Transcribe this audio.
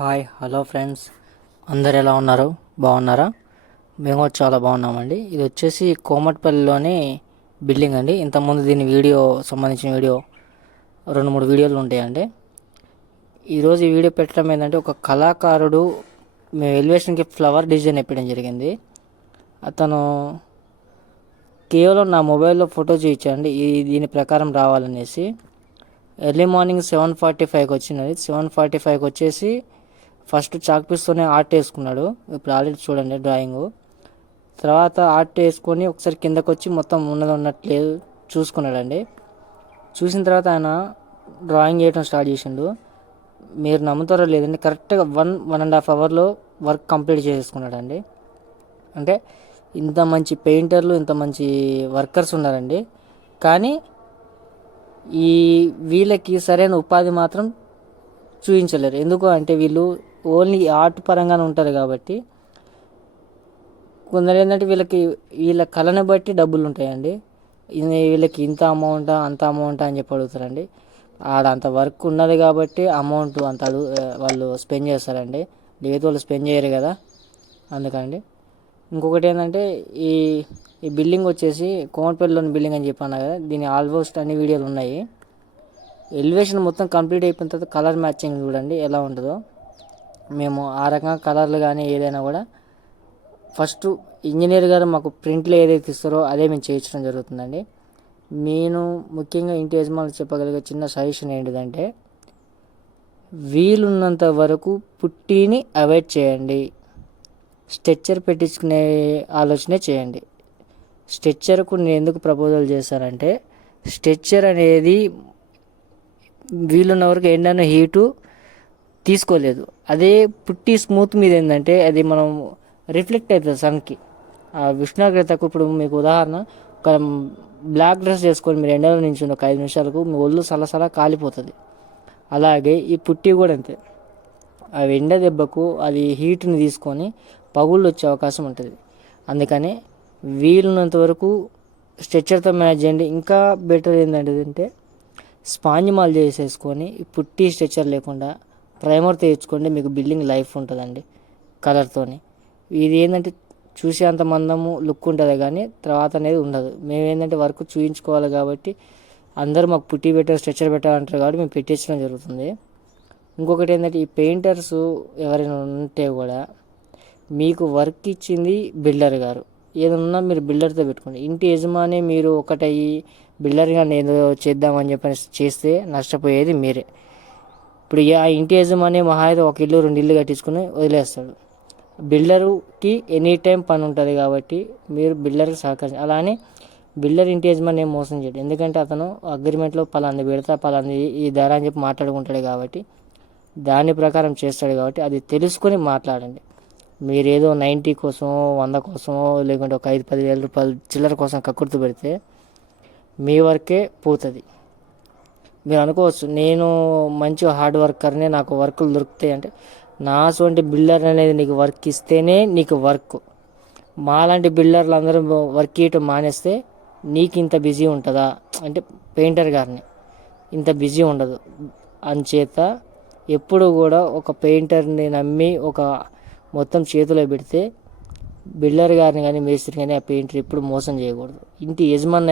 Hi hello friends, అందరు ఎలా ఉన్నారు? బాగున్నారా? మేము కూడా చాలా బాగున్నామండి. ఇది వచ్చేసి కోమట్పల్లిలోని బిల్డింగ్ అండి. ఇంతకుముందు దీని సంబంధించిన వీడియో 2-3 వీడియోలు ఉంటాయండి. ఈరోజు ఈ వీడియో పెట్టడం ఏంటంటే, ఒక కళాకారుడు మేము ఎలివేషన్కి ఫ్లవర్ డిజైన్ వేయడం జరిగింది. అతను కేవలం నా మొబైల్లో ఫోటో చూపించండి దీని ప్రకారం రావాలనేసి ఎర్లీ మార్నింగ్ 7:45కి వచ్చినది. 7:45కి వచ్చేసి ఫస్ట్ చాక్ పీస్తోనే ఆర్ట్ వేసుకున్నాడు. ఇప్పుడు ఆల్రెడీ చూడండి డ్రాయింగ్. తర్వాత ఆర్ట్ వేసుకొని ఒకసారి కిందకు వచ్చి మొత్తం ఉన్నట్లేదు చూసుకున్నాడండి. చూసిన తర్వాత ఆయన డ్రాయింగ్ వేయడం స్టార్ట్ చేసిండు. మీరు నమ్ముతారో లేదండి, కరెక్ట్గా 1.5 అవర్లో వర్క్ కంప్లీట్ చేసుకున్నాడండి. అంటే ఇంత మంచి పెయింటర్లు, ఇంత మంచి వర్కర్స్ ఉన్నారండి. కానీ వీళ్ళకి సరైన ఉపాధి మాత్రం చూపించలేరు. ఎందుకు అంటే వీళ్ళు ఓన్లీ ఆర్ట్ పరంగానే ఉంటారు కాబట్టి. కొందరు ఏంటంటే వీళ్ళ కళను బట్టి డబ్బులు ఉంటాయండి. వీళ్ళకి ఇంత అమౌంట్ అంత అమౌంట్ అని చెప్పి అడుగుతారండి. ఆడ అంత వర్క్ ఉన్నది కాబట్టి అమౌంట్ అంత వాళ్ళు స్పెండ్ చేస్తారండి. లేదు వాళ్ళు స్పెండ్ చేయరు కదా, అందుకండి. ఇంకొకటి ఏంటంటే ఈ బిల్డింగ్ వచ్చేసి కోమట్పల్లిలోని బిల్డింగ్ అని చెప్పాను కదా, దీని ఆల్మోస్ట్ అన్ని వీడియోలు ఉన్నాయి. ఎలివేషన్ మొత్తం కంప్లీట్ అయిపోయిన తర్వాత కలర్ మ్యాచింగ్ చూడండి ఎలా ఉంటుందో. మేము ఆ రకంగా కలర్లు కానీ ఏదైనా కూడా ఫస్ట్ ఇంజనీర్ గారు మాకు ప్రింట్లు ఏదైతే ఇస్తారో అదే మేము చేయించడం జరుగుతుందండి. నేను ముఖ్యంగా ఇంటి యజమానులు చెప్పగలిగే చిన్న సజెషన్ ఏంటిదంటే, వీలున్నంత వరకు పుట్టిని అవాయిడ్ చేయండి. స్ట్రెచ్చర్ పెట్టించుకునే ఆలోచనే చేయండి. స్ట్రెచ్చర్కు నేను ఎందుకు ప్రపోజల్ చేశానంటే, స్ట్రెచ్చర్ అనేది వీలున్న వరకు ఎండను హీటు తీసుకోలేదు. అదే పుట్టి స్మూత్ మీద ఏంటంటే అది మనం రిఫ్లెక్ట్ అవుతుంది సన్కి. ఆ ఉష్ణోగ్రతకు ఇప్పుడు మీకు ఉదాహరణ, ఒక బ్లాక్ డ్రెస్ చేసుకొని మీరు ఎండలో నుంచి ఒక 5 నిమిషాలకు మీ ఒళ్ళు సలసలా కాలిపోతుంది. అలాగే ఈ పుట్టి కూడా అంతే. ఆ ఎండ దెబ్బకు అది హీట్ని తీసుకొని పగుళ్ళు వచ్చే అవకాశం ఉంటుంది. అందుకని వీలున్నంత వరకు స్ట్రెచ్చర్తో మేనేజ్ చేయండి. ఇంకా బెటర్ ఏంటంటే స్పాంజ్ మాల్ చేసేసుకొని పుట్టి స్ట్రెచ్చర్ లేకుండా ప్రైమర్ తెచ్చుకోండి. మీకు బిల్డింగ్ లైఫ్ ఉంటుందండి కలర్తోని. ఇది ఏంటంటే చూసే అంత మందము లుక్ ఉంటుంది కానీ తర్వాత అనేది ఉండదు. మేము ఏంటంటే వర్క్ చూయించుకోవాలి కాబట్టి అందరూ మాకు పుట్టి పెట్టారు స్ట్రెచ్చర్ పెట్టాలంటారు కాబట్టి మేము పెట్టించడం జరుగుతుంది. ఇంకొకటి ఏంటంటే ఈ పెయింటర్స్ ఎవరైనా ఉంటే కూడా మీకు వర్క్ ఇచ్చింది బిల్డర్ గారు. ఏదన్నా మీరు బిల్డర్తో పెట్టుకోండి. ఇంటి యజమాని మీరు ఒకటయ్యి బిల్డర్గా నేను చేద్దామని చెప్పని చేస్తే నష్టపోయేది మీరే. ఇప్పుడు ఆ ఇంటి యజమాని మహా అయితే 1 ఇల్లు 2 ఇల్లు కట్టించుకుని వదిలేస్తాడు. బిల్డర్కి ఎనీ టైం పని ఉంటుంది కాబట్టి మీరు బిల్డర్కి సహకరించాలి. అలానే బిల్డర్ ఇంటి యజమాని ఏం మోసం చేయడు. ఎందుకంటే అతను అగ్రిమెంట్లో పలాంది పెడతా పలాంది ఈ ధర అని చెప్పి మాట్లాడుకుంటాడు కాబట్టి, దాని ప్రకారం చేస్తాడు కాబట్టి అది తెలుసుకొని మాట్లాడండి. మీరేదో 90 కోసమో 100 కోసమో లేకుంటే ఒక 5-10 వేల రూపాయలు చిల్లర కోసం కక్కుర్తి పెడితే మీ వర్కే పోతుంది. మీరు అనుకోవచ్చు నేను మంచి హార్డ్ వర్కర్నే నాకు వర్కులు దొరుకుతాయి అంటే, నా అటువంటి బిల్డర్ అనేది నీకు వర్క్ ఇస్తేనే నీకు వర్క్. మాలాంటి బిల్డర్లు అందరూ వర్క్ ఇవ్వటం మానేస్తే నీకు ఇంత బిజీ ఉంటుందా అంటే పెయింటర్ గారిని ఇంత బిజీ ఉండదు. అంచేత ఎప్పుడు కూడా ఒక పెయింటర్ని నమ్మి ఒక మొత్తం చేతిలో పెడితే బిల్డర్ గారిని కానీ మేస్త్రి కానీ ఆ పెయింటర్ ఎప్పుడు మోసం చేయకూడదు. ఇంటి యజమాని